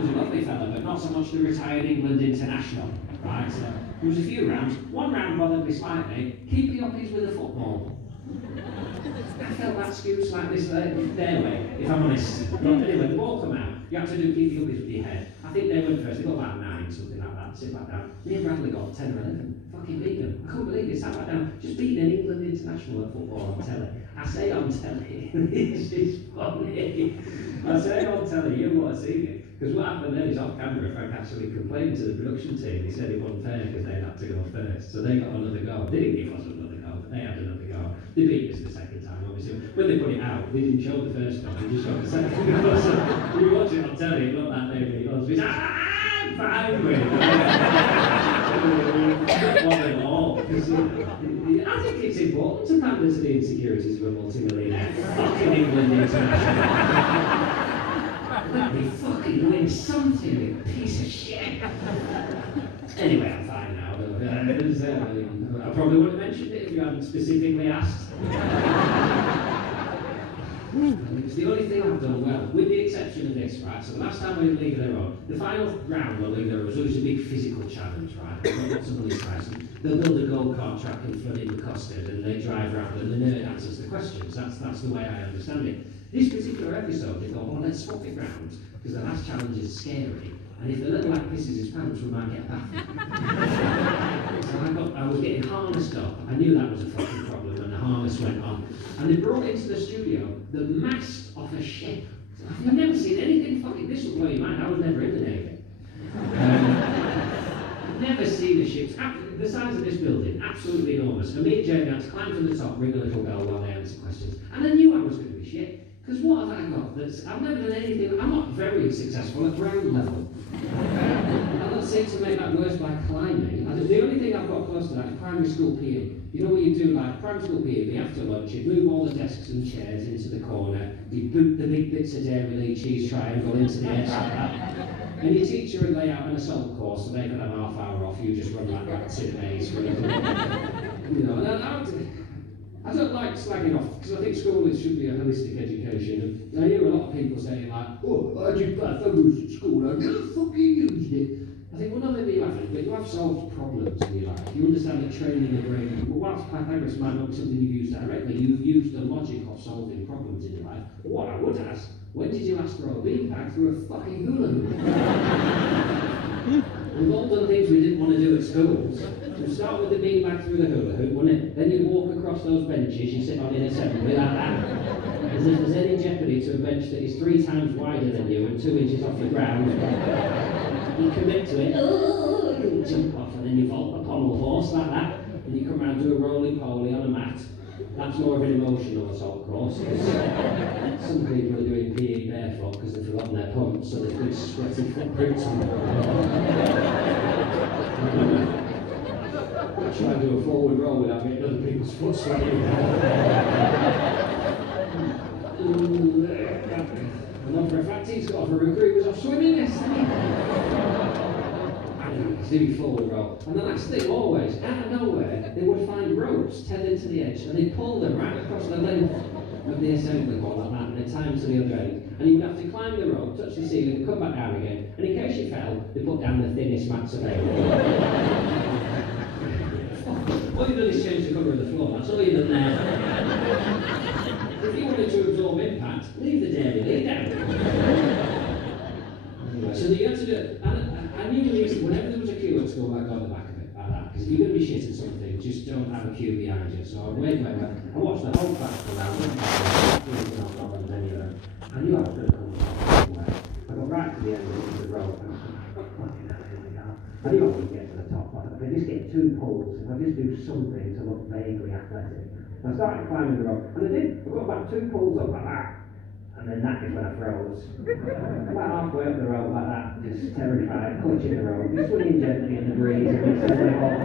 was a lovely fella, but not so much the retired England international, right? So there was a few rounds. One round bothered me slightly. Keepy uppies with a football. I felt that skewed slightly their way, if I'm honest. But anyway, the ball come out. You have to do keepy uppies with your head. I think they went first. They got about 9, something like that. Sit back down. Me and Bradley got 10 or 11. Fucking beat them. I couldn't believe it. Sat back down. Just beating an England international at football on telly. I say on telly. This is funny. I say on telly. You want to see it. Because what happened then is off camera, Frank actually complained to the production team. He said it wasn't fair because they had to go first. So they got another go. They didn't give us another go, but they had another go. They beat us the second time, obviously. When they put it out, they didn't show the first go, they just showed the second go. So you watch it on telly, it looked like they beat us. We said, I'm fine with it. Not one at all. Because I think it's important to pander to the insecurities of a multi-millionaire. Fucking England international. Let me fucking win something, you piece of shit. Anyway, I'm fine now. I probably would have mentioned it if you hadn't specifically asked. It's the only thing I've done well, with the exception of this, right? So the last time we were in League of Their Own, the final round of League of Their Own was always a big physical challenge, right? They've got lots of money prize. They'll build a go-kart track in front of the custard and they drive around and the nerd answers the questions. That's the way I understand it. This particular episode, they thought, well, let's swap it round, because the last challenge is scary, and if the little lad pisses his pants, we might get a bath. So I was getting harnessed up. I knew that was a fucking problem, and the harness went on. And they brought into the studio the mast of a ship. I've never seen anything fucking, this will blow your mind, I was never in the Navy. Never seen a ship, the size of this building, absolutely enormous. And me and Jamie had to climb to the top, ring a little bell while they answered questions. And I knew I was going to be shit. Because what have I got? I've never done anything, I'm not very successful at ground level. I'm not saying to make that worse by climbing. The only thing I've got close to that is primary school PE. You know what you do, like primary school PE, after lunch, you move all the desks and chairs into the corner, you boot the big bits of dairy cheese triangle into the edge like that. And your teacher would lay out an assault course so they could have half hour off, you just run like rats in maze for a little you know, and I don't like slagging off, because I think school should be a holistic education. And I hear a lot of people saying like, oh, I did bad, I was at school, I never fucking used it. I think, well, no, maybe you haven't, but you have solved problems in your life. You understand that training the brain, well, whilst Pythagoras might not be something you've used directly, you've used the logic of solving problems in your life. But what I would ask, when did you last throw a beanbag through a fucking hula hoop? We've all done things we didn't want to do at schools. We'd start with the beanbag through the hula hoop, wouldn't it? Then you'd walk across those benches you sit on in assembly like that. As if there's any jeopardy to a bench that is 3 times wider than you and 2 inches off the ground. You commit to it, you jump off, and then you vault a pommel horse like that, and you come around and do a roly-poly on a mat. That's more of an emotional assault course. Some people are doing PE barefoot because they've forgotten their pumps, so they've got sweaty footprints on them. I try and do a forward roll without getting other people's foot sweating. I know for a fact he's got off a recruit was off swimming yesterday. Do forward roll. And the last thing, always, out of nowhere, they would find ropes tethered to the edge and they'd pull them right across the length of the assembly hall like that and they'd tie them to the other end. And you would have to climb the rope, touch the ceiling, come back down again. And in case you fell, they put down the thinnest mats available. All you've done is change the colour of the floor, that's all you've done there. If you wanted to absorb impact, leave the dairy, lay down. Anyway, so you had to do it. I knew whenever there was a queue at school, I'd go at the back of it, like that. Because if you're going to be shit at something, just don't have a queue behind you. So I went back. I watched the whole class go around. I knew I was going to come somewhere. I got right to the end of the road. And I knew I wouldn't get to the top. But if I just get 2 poles, if I just do something to look vaguely athletic. I started climbing the rope, and I did. I got about 2 poles up like that. And then that is when I froze. About halfway up the rope like that, just terrified, clutching the rope, just swinging gently in the breeze, and it's like that.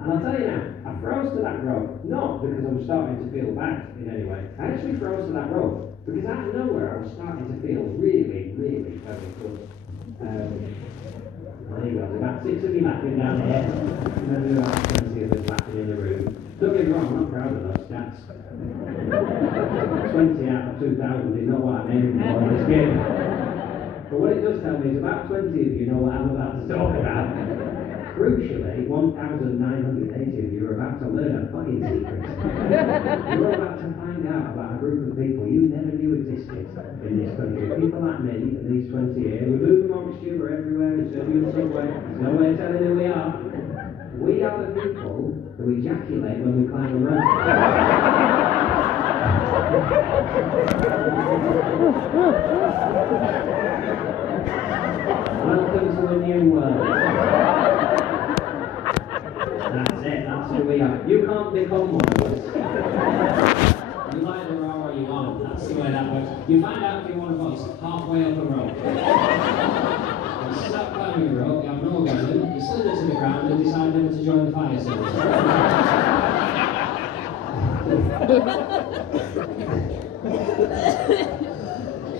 And I'll tell you now, I froze to that rope, not because I was starting to feel bad in any way. I actually froze to that rope because out of nowhere I was starting to feel really, really very good. There you go, there's about 6 of you laughing down here, and then there are 20 of us laughing in the room. Don't get me wrong, I'm not proud of those stats. 20 out of 2,000 is not what I'm aiming for in this game. But what it does tell me is about 20 of you know what I'm about to talk about. Crucially, 1,980 of you are about to learn a fucking secret. You're about to find out about a group of people you never knew existed in this country. People like me, at least 20 years, we move amongst you, we're everywhere, in Serbia somewhere, there's no way of telling who we are. We are the people who ejaculate when we climb a rope. Welcome to a new world. That's it, that's who we are. You can't become one of us. You either are or you aren't. That's the way that works. You find out if you're one of us halfway up a rope. You start climbing a rope, you have an orgasm, you slither to the ground and decide never to join the fire service.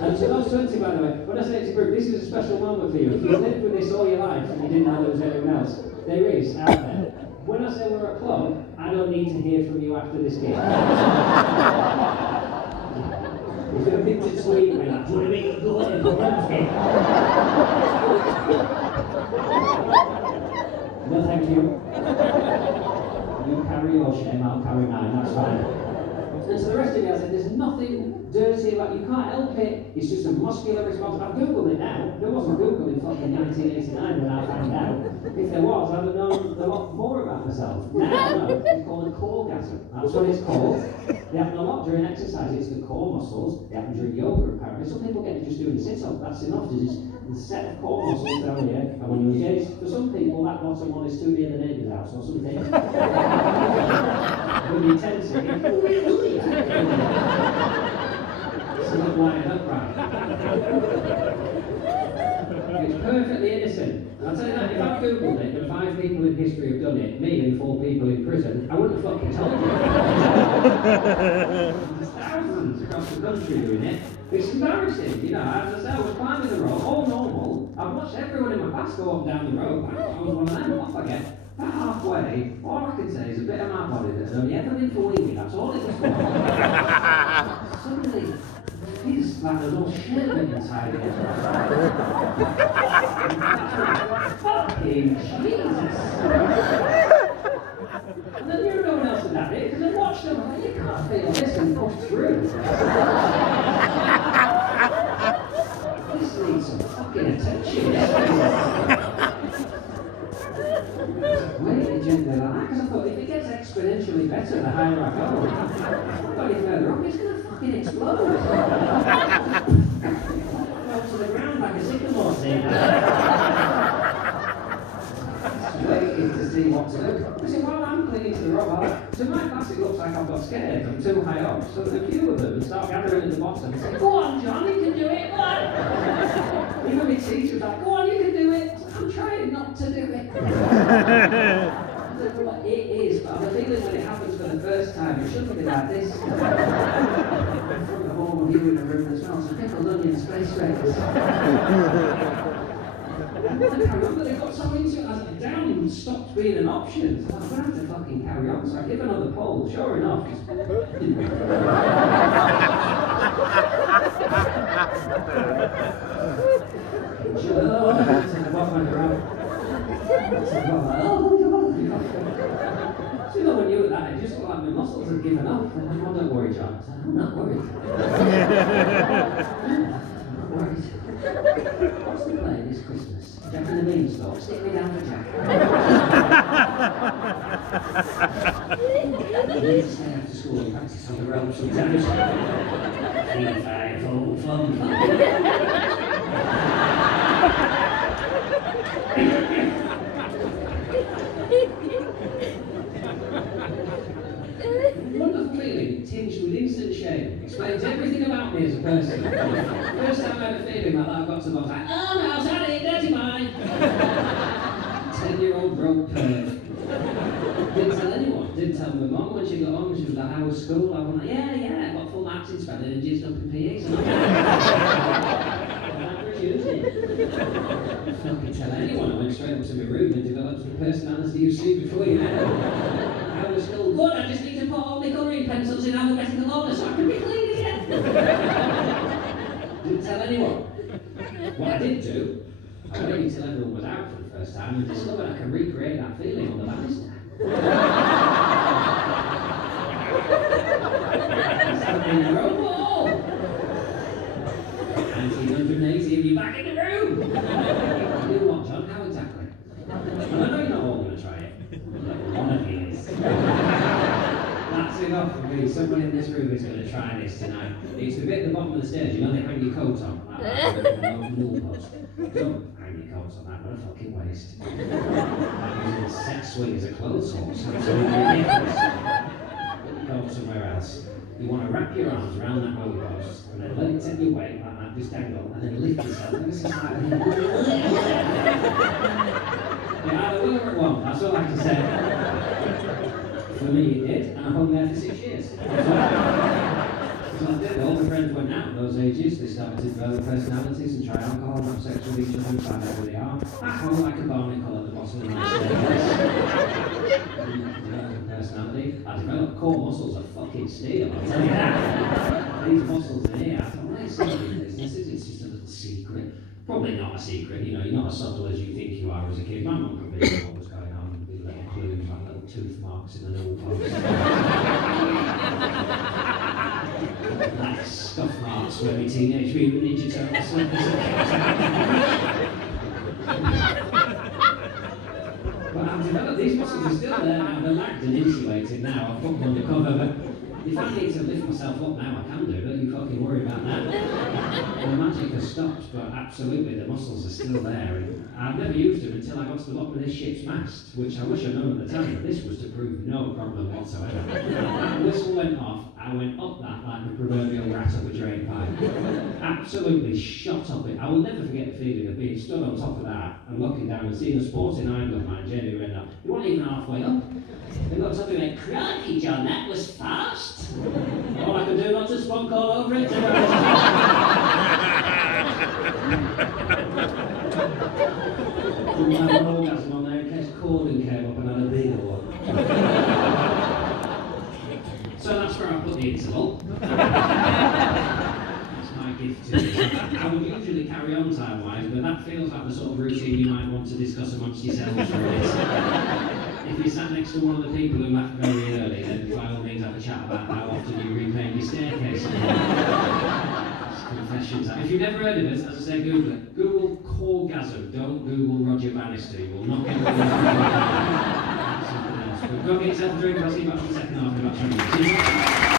And to those 20, by the way, when I say it's a group, this is a special moment for you. If you've lived with this all your life and you didn't know there was anyone else, there is out there. When I say we're a club, I don't need to hear from you after this gig. If you're a bit sweet, we're like, what do we go in for gig? No, thank you. You carry your shame, I'll carry mine, that's fine. And so the rest of you, I said, there's nothing dirty about you can't help it. It's just a muscular response. I've Googled it now. There wasn't Google in fucking 1989 when I found out. If there was, I'd have known a lot more about myself. Now I know it's called a coregasm. That's what it's called. They happen a lot during exercise. It's the core muscles. They happen during yoga, apparently. Some people get it just doing a sit-up. That's enough. There's a set of core muscles down here. And when you engage, for some people, that bottom one is too near the neighbour's house or something. With the intensity, it's not lining up right. It's perfectly innocent. I'll tell you that, if I've Googled it and 5 people in history have done it, me and 4 people in prison, I wouldn't have fucking told you. There's thousands across the country doing it. It's embarrassing, you know. As I say, I was climbing the rope, all normal. I've watched everyone in my class go up and down the rope. I thought I was one of them, off I get. About halfway, all I can say is a bit of my body that has only ever been for weaving, that's all it was for. Suddenly, he's like a little sherbet inside it. Fucking Jesus! And then you no one else had had it, because I watched them, I'm like, you can't feel this and push through. This needs some fucking attention. Wait, agenda like that, because I thought if it gets exponentially better the higher I go, I've got any further up, it's going to fucking explode. Fell to the ground like a sycamore seed. Waiting to see what to do. I said, while I'm clinging to the rope, to my class it looks like I've got scared, I'm too high up. So a few of them start gathering at the bottom and say, go on John, you can do it, go on. Even my teacher was like, go on, you can do it. I'm trying not to do it. It is, but I have a feeling when it happens for the first time, it shouldn't be like this. From the home of you in a room that smells of pickled onion space rays. I remember they got so into it, I was like, down stopped being an option. So I'm going to have to fucking carry on. So I give another poll, sure enough. So you know when you were that, it just looked like my muscles had given up. And I'm like, oh, don't worry, John. So I'm not worried. I'm not worried. What's the play this Christmas? Jack and the Beanstalk. Stick me down for Jack. I need to stay after school and practice on the road sometimes. 3, 5, 4, 5. Wonderful feeling, tinged with instant shame. Explains everything about me as a person. First time I had a feeling like that, I got to the box like, oh no, sorry, dirty boy. 10-year-old broke perv. Didn't tell anyone. Didn't tell my mum when she got home. She was like, how was school? I was like, yeah, I got full marks in spelling and jizzed up in PE. So I could tell anyone. I went straight up to my room and developed the personality you see before you know. I was still good. I just need to put all my colouring pencils in alphabetical order so I can be clean again. Didn't tell anyone. What I did do, I waited until everyone was out for the first time and discovered I can recreate that feeling on the banister. Instead in the room, wall. 1980 of you back in the room. You what, John? How exactly? Well, I know you're not all going to try it. One of you is. That's enough for me. Someone in this room is going to try this tonight. It's the bit at the bottom of the stairs, you know they hang your coat on? Like that, newel post. Don't hang your coats on that, what a fucking waste. Like using sex swing as a clothes horse. Absolutely ridiculous. Put your coat somewhere else. You want to wrap your arms around that newel post and then let it take your weight like that, just dangle, and then lift yourself. And this is like... Yeah, either will or it won't, that's all I can say. For me, it did, and I hung there for 6 years. So I did. All my friends went out at those ages. They started to develop personalities and try alcohol and have sex with each other and find out who they are. I hung like a barnacle at the bottom of my staircase. Personality. I developed core muscles of fucking steel, I'll tell you that. These muscles in here, I thought, well, it's not really businesses, it's just a little secret. Probably not a secret, you know, you're not as subtle as you think you are as a kid. My mum could be what was going on with little clues, like little tooth marks in the newel post. Like scuff marks where my Teenage Mutant Ninja Turtles slippers. But I've developed, these muscles are still there now, they're lagged and insulated now, I've put them undercover, but if I need to lift myself up now, I can do, don't you fucking worry about that. The magic has stopped, but absolutely the muscles are still there, and I've never used them until I got to the bottom of this ship's mast, which I wish I'd known at the time, but this was to prove no problem whatsoever. That whistle went off, I went up that like the proverbial rat up a drain pipe. Absolutely shot up it. I will never forget the feeling of being stood on top of that and looking down and seeing a sporting idol of mine, Jamie Renner. He wasn't even halfway up. He looked up and went, "Crikey, John, that was fast." All I could do not to spunk all over it. Didn't have an orgasm on there in case Corden came up and had a bigger one. So that's where I put the interval. That's my gift to you. I would usually carry on time-wise, but that feels like the sort of routine you might want to discuss amongst yourselves, really. If you sat next to one of the people who left very early, then by all means have a chat about how often you repaint your staircase. Confessions. If you've never heard of it, as I say, Google it. Google Coregasm. Don't Google Roger Bannister. You will not get the something else. But go get yourself a drink. I'll see you back for the second half in about 20 minutes.